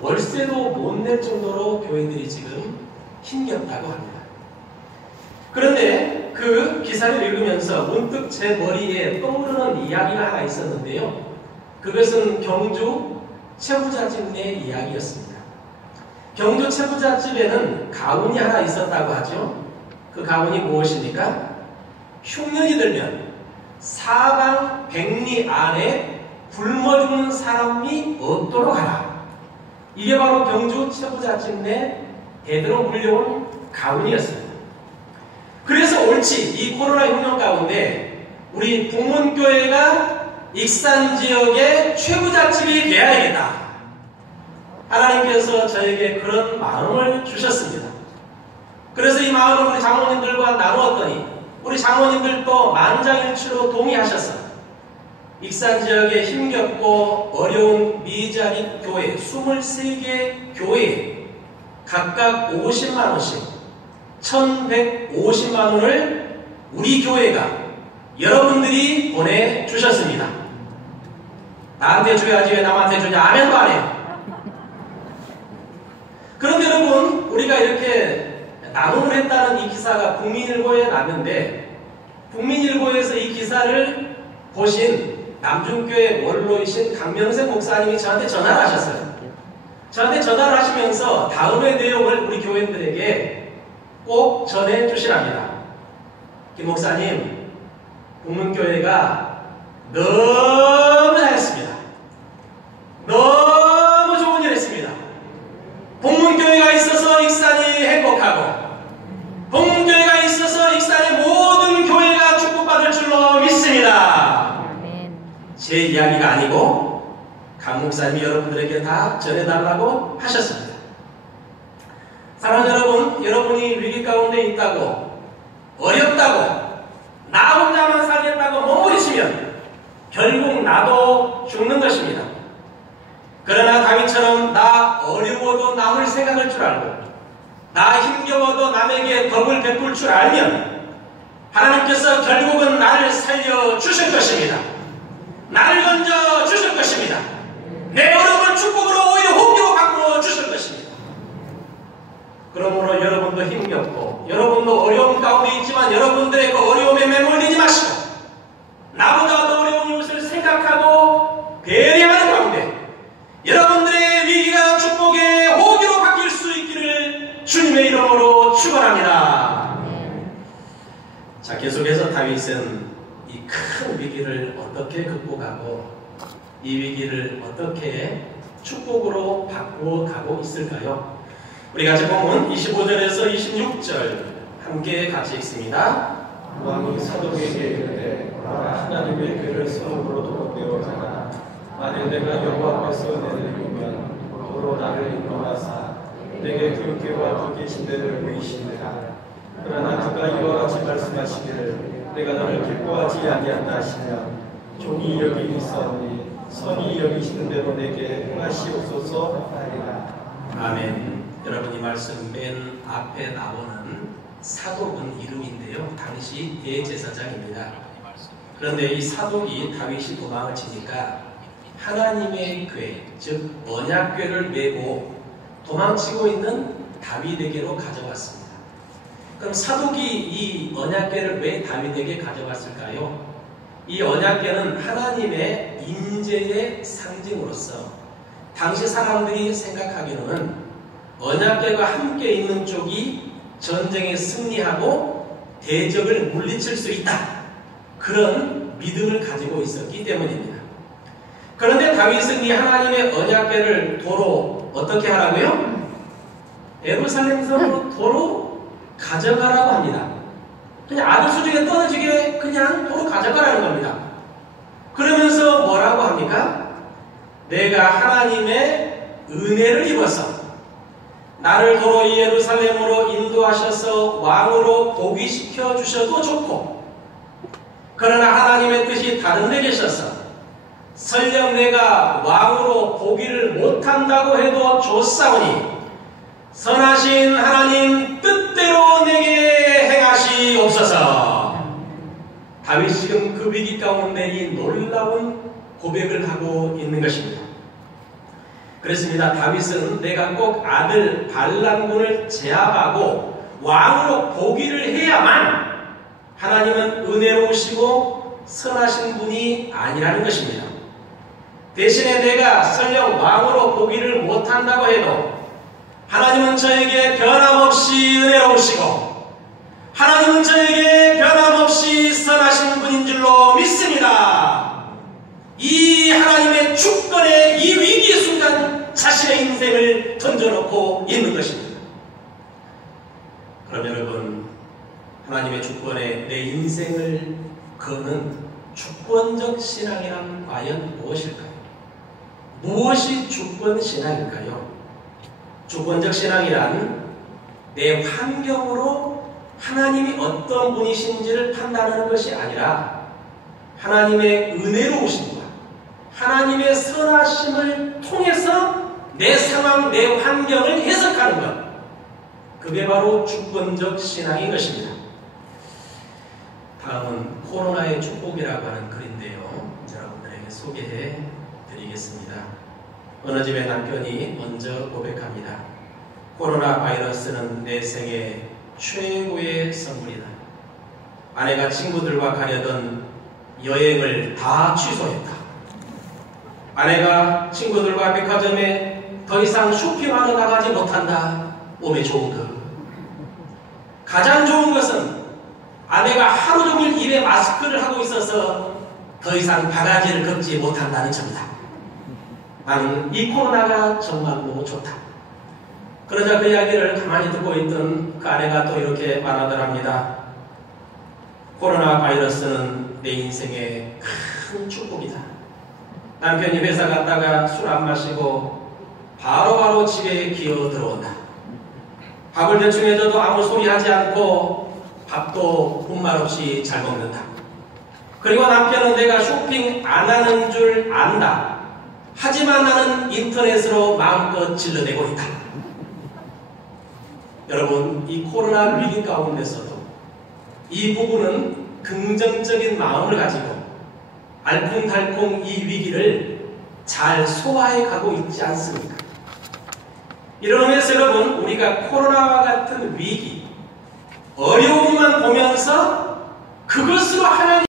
월세도 못 낼 정도로 교회들이 지금 힘겹다고 합니다. 그런데 그 기사를 읽으면서 문득 제 머리에 떠오르는 이야기가 하나 있었는데요. 그것은 경주 채부잣집네 이야기였습니다. 경주 채부잣집에는 가문이 하나 있었다고 하죠. 그 가문이 무엇입니까? 흉년이 들면 사방 백리 안에 굶어 죽는 사람이 없도록 하라. 이게 바로 경주 채부잣집네 대대로 물려온 가문이었습니다. 그래서 옳지 이 코로나 흉년 가운데 우리 북문교회가 익산 지역의 최부잣집이 되어야 되겠다. 하나님께서 저에게 그런 마음을 주셨습니다. 그래서 이 마음을 우리 장로님들과 나누었더니 우리 장로님들도 만장일치로 동의하셔서 익산 지역의 힘겹고 어려운 미자립 교회 23개 교회에 각각 50만원씩 1150만원을 우리 교회가 여러분들이 보내주셨습니다. 나한테 줘야지 왜 남한테 주냐. 아멘도 안 해요. 그런데 여러분 우리가 이렇게 나눔을 했다는 이 기사가 국민일보에 났는데 국민일보에서 이 기사를 보신 남중교회 원로이신 강명생 목사님이 저한테 전화를 하셨어요. 저한테 전화를 하시면서 다음의 내용을 우리 교인들에게 꼭 전해주시랍니다. 김 목사님, 북문교회가 너무 잘했습니다. 너무 좋은 일 했습니다. 북문교회가 있어서 익산이 행복하고 북문교회가 있어서 익산의 모든 교회가 축복받을 줄로 믿습니다. 제 이야기가 아니고 강 목사님이 여러분들에게 다 전해달라고 하셨습니다. 사랑하는 여러분, 여러분이 위기 가운데 있다고 어렵다고 나 혼자만 살겠다고 몸부리치면 결국 나도 죽는 것입니다. 그러나 다윗처럼 나 어려워도 남을 생각할 줄 알고 나 힘겨워도 남에게 덕을 베풀 줄 알면 하나님께서 결국은 나를 살려주실 것입니다. 나를 건져 주실 것입니다. 내 어려움을 축복으로 오히려 홍기로 바꾸어 주실 것입니다. 그러므로 여러분도 힘겹고 여러분도 어려움 가운데 있지만 여러분들의 그 어려움에 매몰리지 마시고 나보다 더 어려운 이웃을 생각하고 배려하는 가운데 여러분들의 위기가 축복의 호기로 바뀔 수 있기를 주님의 이름으로 축원합니다. 자, 계속해서 다윗은 이 큰 위기를 어떻게 극복하고 이 위기를 어떻게 축복으로 바꾸어 가고 있을까요? 우리 같이 본문 25절에서 26절 함께 같이 읽습니다. 왕이 사독에게 이르되 하나님의 괴를 성읍으로 내어가라. 만일 내가 여호와 앞에서 내를 보면 도로 나를 인도하사 내게 그 괴와 그 계신 데를 보이시니라. 그러나 그가 이와 같이 말씀하시기를 내가 너를 기뻐하지 아니한다 하시면 종이 여기 있사오니 선이 여기시는 대로 내게 행하시옵소서 하리라. 아멘. 여러분 이 말씀 맨 앞에 나오는 사독은 이름인데요. 당시 대제사장입니다. 그런데 이 사독이 다윗이 도망을 치니까 하나님의 궤, 즉 언약궤를 메고 도망치고 있는 다윗에게로 가져갔습니다. 그럼 사독이 이 언약궤를 왜 다윗에게 가져갔을까요? 이 언약궤는 하나님의 인재의 상징으로서 당시 사람들이 생각하기로는 언약궤가 함께 있는 쪽이 전쟁에 승리하고 대적을 물리칠 수 있다. 그런 믿음을 가지고 있었기 때문입니다. 그런데 다윗은 이 하나님의 언약궤를 도로 어떻게 하라고요? 예루살렘 성으로 도로 가져가라고 합니다. 그냥 아들 수중에 떨어지게 그냥 도로 가져가라는 겁니다. 그러면서 뭐라고 합니까? 내가 하나님의 은혜를 입어서 나를 도로 이 예루살렘으로 인도하셔서 왕으로 복위시켜 주셔도 좋고, 그러나 하나님의 뜻이 다른 데 계셔서 설령 내가 왕으로 복위를 못한다고 해도 좋사오니 선하신 하나님 뜻대로 내게 행하시옵소서. 다윗이 지금 그 위기 가운데 이 놀라운 고백을 하고 있는 것입니다. 그렇습니다. 다윗은 내가 꼭 아들 발람군을 제압하고 왕으로 보기를 해야만 하나님은 은혜로우시고 선하신 분이 아니라는 것입니다. 대신에 내가 설령 왕으로 보기를 못한다고 해도 하나님은 저에게 변함없이 은혜로우시고 하나님은 저에게 변함없이 선하신 분인 줄로 믿습니다. 이 하나님의 주권의 이 위기의 순간 자신의 인생을 던져놓고 있는 것입니다. 그럼 여러분, 하나님의 주권에 내 인생을 거는 주권적 신앙이란 과연 무엇일까요? 무엇이 주권 신앙일까요? 주권적 신앙이란 내 환경으로 하나님이 어떤 분이신지를 판단하는 것이 아니라 하나님의 은혜로우심과 하나님의 선하심을 통해서 내 상황, 내 환경을 해석하는 것, 그게 바로 주권적 신앙인 것입니다. 다음은 코로나의 축복이라고 하는 글인데요. 여러분들에게 소개해 드리겠습니다. 어느 집의 남편이 먼저 고백합니다. 코로나 바이러스는 내 생애 최고의 선물이다. 아내가 친구들과 가려던 여행을 다 취소했다. 아내가 친구들과 백화점에 더 이상 쇼핑하러 나가지 못한다. 몸에 좋은 것. 가장 좋은 것은 아내가 하루 종일 입에 마스크를 하고 있어서 더 이상 바가지를 걷지 못한다는 점이다. 나는 이 코로나가 정말 너무 좋다. 그러자 그 이야기를 가만히 듣고 있던 그 아내가 또 이렇게 말하더랍니다. 코로나 바이러스는 내 인생의 큰 축복이다. 남편이 회사 갔다가 술 안 마시고 바로바로 집에 기어 들어온다. 밥을 대충 해줘도 아무 소리 하지 않고 밥도 분말 없이 잘 먹는다. 그리고 남편은 내가 쇼핑 안 하는 줄 안다. 하지만 나는 인터넷으로 마음껏 질러대고 있다. 여러분, 이 코로나 위기 가운데서도 이 부부는 긍정적인 마음을 가지고 알콩달콩 이 위기를 잘 소화해 가고 있지 않습니까? 이런 의미에서 여러분, 우리가 코로나와 같은 위기, 어려움만 보면서 그것으로 하나님